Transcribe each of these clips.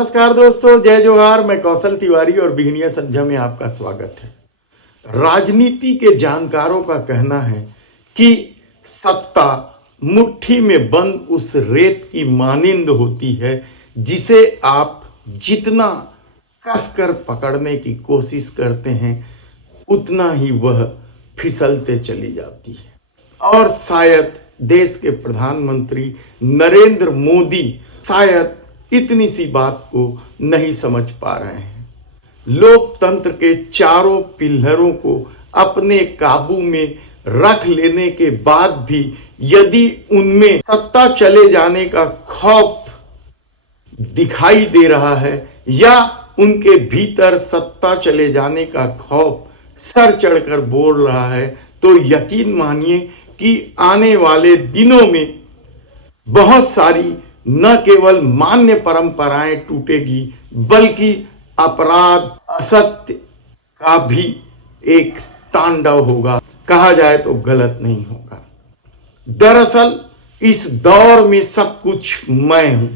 नमस्कार दोस्तों, जय जोहार। मैं कौशल तिवारी और बिहनिया संध्या में आपका स्वागत है। राजनीति के जानकारों का कहना है कि सत्ता मुट्ठी में बंद उस रेत की मानिंद होती है जिसे आप जितना कसकर पकड़ने की कोशिश करते हैं उतना ही वह फिसलते चली जाती है। और शायद देश के प्रधानमंत्री नरेंद्र मोदी शायद इतनी सी बात को नहीं समझ पा रहे हैं। लोकतंत्र के चारों पिल्लरों को अपने काबू में रख लेने के बाद भी यदि उनमें सत्ता चले जाने का खौफ दिखाई दे रहा है या उनके भीतर सत्ता चले जाने का खौफ सर चढ़कर बोल रहा है, तो यकीन मानिए कि आने वाले दिनों में बहुत सारी न केवल मान्य परंपराएं टूटेगी बल्कि अपराध असत्य का भी एक तांडव होगा। कहा जाए तो गलत नहीं होगा। दरअसल इस दौर में सब कुछ मैं हूं,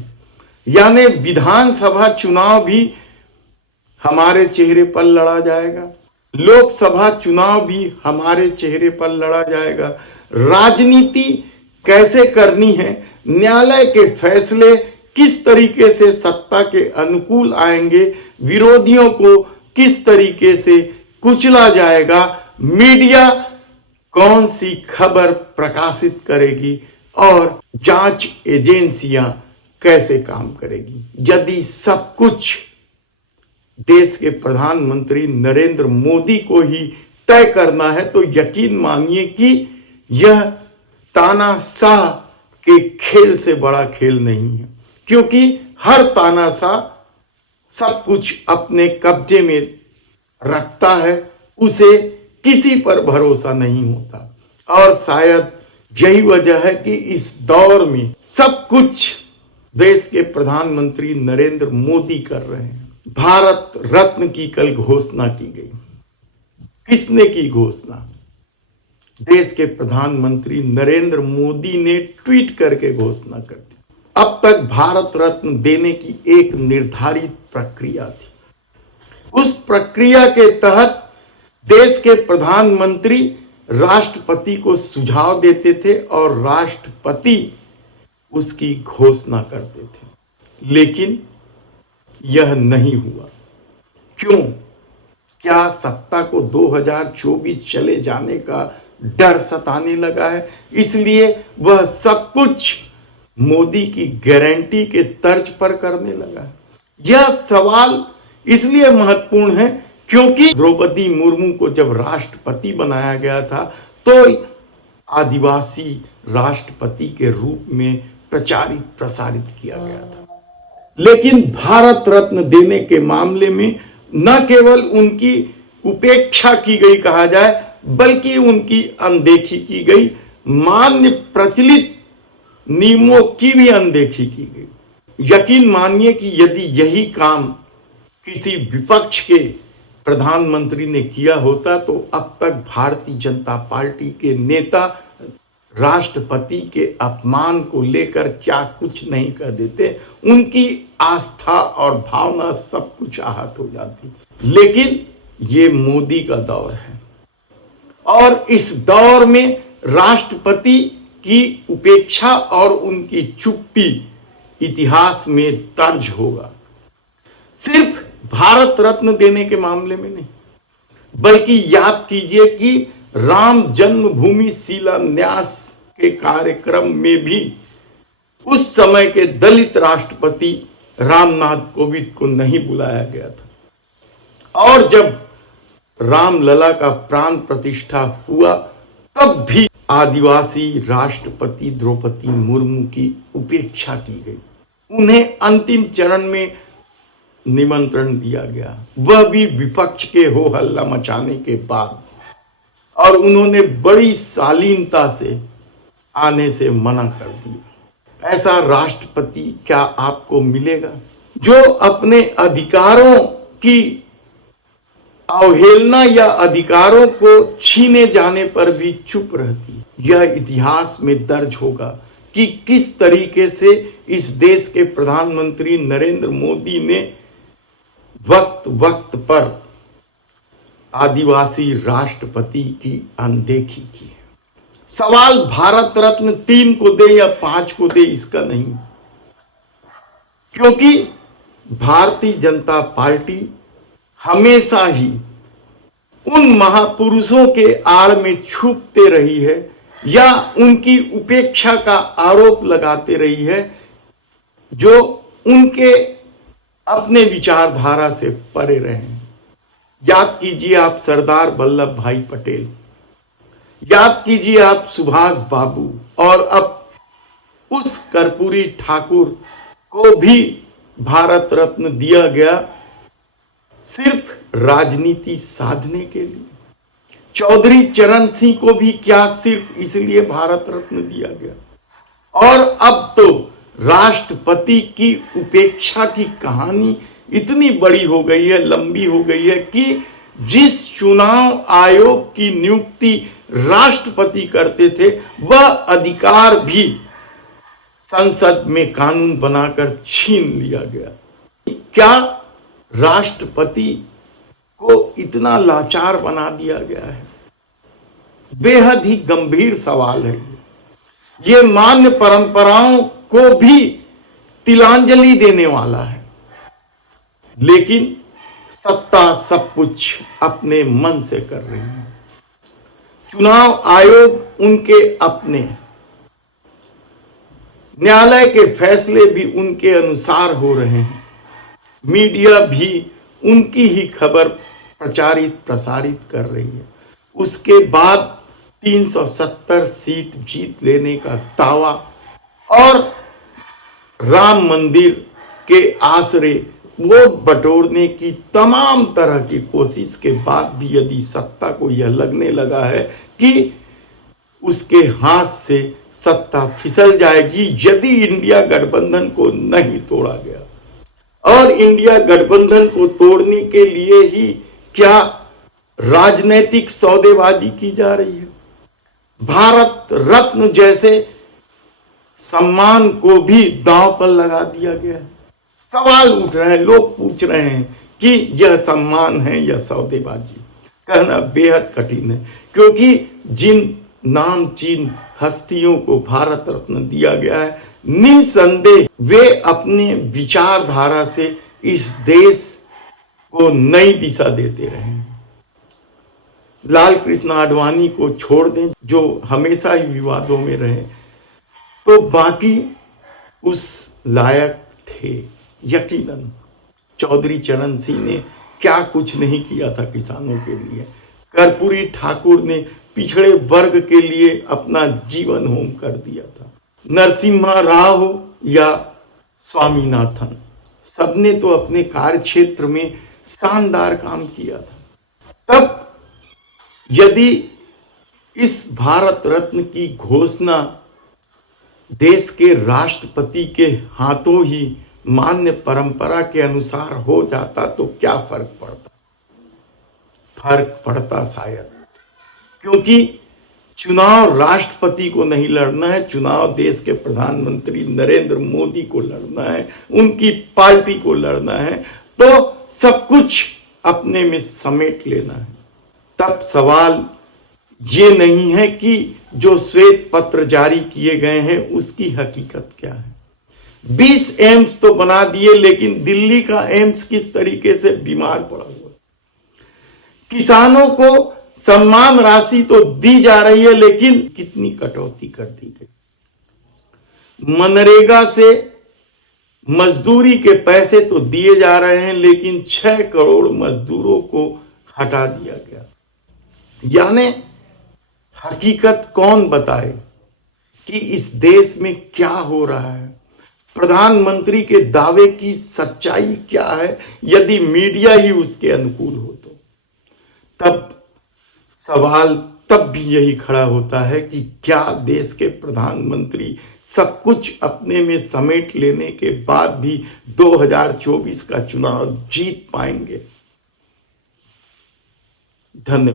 यानी विधानसभा चुनाव भी हमारे चेहरे पर लड़ा जाएगा, लोकसभा चुनाव भी हमारे चेहरे पर लड़ा जाएगा। राजनीति कैसे करनी है, न्यायालय के फैसले किस तरीके से सत्ता के अनुकूल आएंगे, विरोधियों को किस तरीके से कुचला जाएगा, मीडिया कौन सी खबर प्रकाशित करेगी और जांच एजेंसियां कैसे काम करेगी। यदि सब कुछ देश के प्रधानमंत्री नरेंद्र मोदी को ही तय करना है तो यकीन मानिए कि यह तानाशाह के खेल से बड़ा खेल नहीं है, क्योंकि हर तानाशाह सब कुछ अपने कब्जे में रखता है, उसे किसी पर भरोसा नहीं होता। और शायद यही वजह है कि इस दौर में सब कुछ देश के प्रधानमंत्री नरेंद्र मोदी कर रहे हैं। भारत रत्न की कल घोषणा की गई। किसने की घोषणा? देश के प्रधानमंत्री नरेंद्र मोदी ने ट्वीट करके घोषणा कर दी। अब तक भारत रत्न देने की एक निर्धारित प्रक्रिया थी। उस प्रक्रिया के तहत देश के प्रधानमंत्री राष्ट्रपति को सुझाव देते थे और राष्ट्रपति उसकी घोषणा करते थे, लेकिन यह नहीं हुआ। क्यों? क्या सत्ता को 2024 चले जाने का डर सताने लगा है, इसलिए वह सब कुछ मोदी की गारंटी के तर्ज पर करने लगा है? यह सवाल इसलिए महत्वपूर्ण है क्योंकि द्रौपदी मुर्मू को जब राष्ट्रपति बनाया गया था तो आदिवासी राष्ट्रपति के रूप में प्रचारित प्रसारित किया गया था, लेकिन भारत रत्न देने के मामले में न केवल उनकी उपेक्षा की गई कहा जाए बल्कि उनकी अनदेखी की गई, मान्य प्रचलित नियमों की भी अनदेखी की गई। यकीन मानिए कि यदि यही काम किसी विपक्ष के प्रधानमंत्री ने किया होता तो अब तक भारतीय जनता पार्टी के नेता राष्ट्रपति के अपमान को लेकर क्या कुछ नहीं कर देते, उनकी आस्था और भावना सब कुछ आहत हो जाती। लेकिन ये मोदी का दौर है और इस दौर में राष्ट्रपति की उपेक्षा और उनकी चुप्पी इतिहास में दर्ज होगा। सिर्फ भारत रत्न देने के मामले में नहीं, बल्कि याद कीजिए कि राम जन्मभूमि शिलान्यास के कार्यक्रम में भी उस समय के दलित राष्ट्रपति रामनाथ कोविंद को नहीं बुलाया गया था, और जब रामलला का प्राण प्रतिष्ठा हुआ तब भी आदिवासी राष्ट्रपति द्रौपदी मुर्मू की उपेक्षा की गई। उन्हें अंतिम चरण में निमंत्रण दिया गया, वह भी विपक्ष के हो हल्ला मचाने के बाद, और उन्होंने बड़ी शालीनता से आने से मना कर दिया। ऐसा राष्ट्रपति क्या आपको मिलेगा जो अपने अधिकारों की अवहेलना या अधिकारों को छीने जाने पर भी चुप रहती? यह इतिहास में दर्ज होगा कि किस तरीके से इस देश के प्रधानमंत्री नरेंद्र मोदी ने वक्त वक्त पर आदिवासी राष्ट्रपति की अनदेखी की है। सवाल भारत रत्न 3 को दे या 5 को दे इसका नहीं, क्योंकि भारतीय जनता पार्टी हमेशा ही उन महापुरुषों के आड़ में छुपते रही है या उनकी उपेक्षा का आरोप लगाते रही है जो उनके अपने विचारधारा से परे रहे हैं। याद कीजिए आप सरदार वल्लभ भाई पटेल, याद कीजिए आप सुभाष बाबू, और अब उस कर्पूरी ठाकुर को भी भारत रत्न दिया गया सिर्फ राजनीति साधने के लिए। चौधरी चरण सिंह को भी क्या सिर्फ इसलिए भारत रत्न दिया गया। और अब तो राष्ट्रपति की उपेक्षा की कहानी इतनी बड़ी हो गई है, लंबी हो गई है कि जिस चुनाव आयोग की नियुक्ति राष्ट्रपति करते थे वह अधिकार भी संसद में कानून बनाकर छीन लिया गया। क्या राष्ट्रपति को इतना लाचार बना दिया गया है? बेहद ही गंभीर सवाल है। ये मान्य परंपराओं को भी तिलांजलि देने वाला है, लेकिन सत्ता सब कुछ अपने मन से कर रही है। चुनाव आयोग उनके अपने, न्यायालय के फैसले भी उनके अनुसार हो रहे हैं, मीडिया भी उनकी ही खबर प्रचारित प्रसारित कर रही है। उसके बाद 370 सीट जीत लेने का दावा और राम मंदिर के आसरे वोट बटोरने की तमाम तरह की कोशिश के बाद भी यदि सत्ता को यह लगने लगा है कि उसके हाथ से सत्ता फिसल जाएगी यदि इंडिया गठबंधन को नहीं तोड़ा गया, और इंडिया गठबंधन को तोड़ने के लिए ही क्या राजनीतिक सौदेबाजी की जा रही है? भारत रत्न जैसे सम्मान को भी दांव पर लगा दिया गया है। सवाल उठ रहे हैं, लोग पूछ रहे हैं कि यह सम्मान है या सौदेबाजी। कहना बेहद कठिन है, क्योंकि जिन नामचीन हस्तियों को भारत रत्न दिया गया है, निसंदेह वे अपने विचारधारा से इस देश को नई दिशा देते रहे हैं। लाल कृष्ण आडवाणी को छोड़ दें जो हमेशा ही विवादों में रहे, तो बाकी उस लायक थे। यकीनन चौधरी चरण सिंह ने क्या कुछ नहीं किया था किसानों के लिए। कर्पूरी ठाकुर ने पिछड़े वर्ग के लिए अपना जीवन होम कर दिया था। नरसिम्हा राव हो या स्वामीनाथन, सबने तो अपने कार्य क्षेत्र में शानदार काम किया था। तब यदि इस भारत रत्न की घोषणा देश के राष्ट्रपति के हाथों ही मान्य परंपरा के अनुसार हो जाता तो क्या फर्क पड़ता? फर्क पड़ता शायद, क्योंकि चुनाव राष्ट्रपति को नहीं लड़ना है, चुनाव देश के प्रधानमंत्री नरेंद्र मोदी को लड़ना है, उनकी पार्टी को लड़ना है, तो सब कुछ अपने में समेट लेना है। तब सवाल ये नहीं है कि जो श्वेत पत्र जारी किए गए हैं उसकी हकीकत क्या है। 20 एम्स तो बना दिए, लेकिन दिल्ली का एम्स किस तरीके से बीमार पड़ा हुआ। किसानों को सम्मान राशि तो दी जा रही है, लेकिन कितनी कटौती कर दी गई। मनरेगा से मजदूरी के पैसे तो दिए जा रहे हैं, लेकिन 6 करोड़ मजदूरों को हटा दिया गया। यानी हकीकत कौन बताए कि इस देश में क्या हो रहा है? प्रधानमंत्री के दावे की सच्चाई क्या है यदि मीडिया ही उसके अनुकूल हो तो? तब सवाल तब भी यही खड़ा होता है कि क्या देश के प्रधानमंत्री सब कुछ अपने में समेट लेने के बाद भी 2024 का चुनाव जीत पाएंगे? धन्यवाद।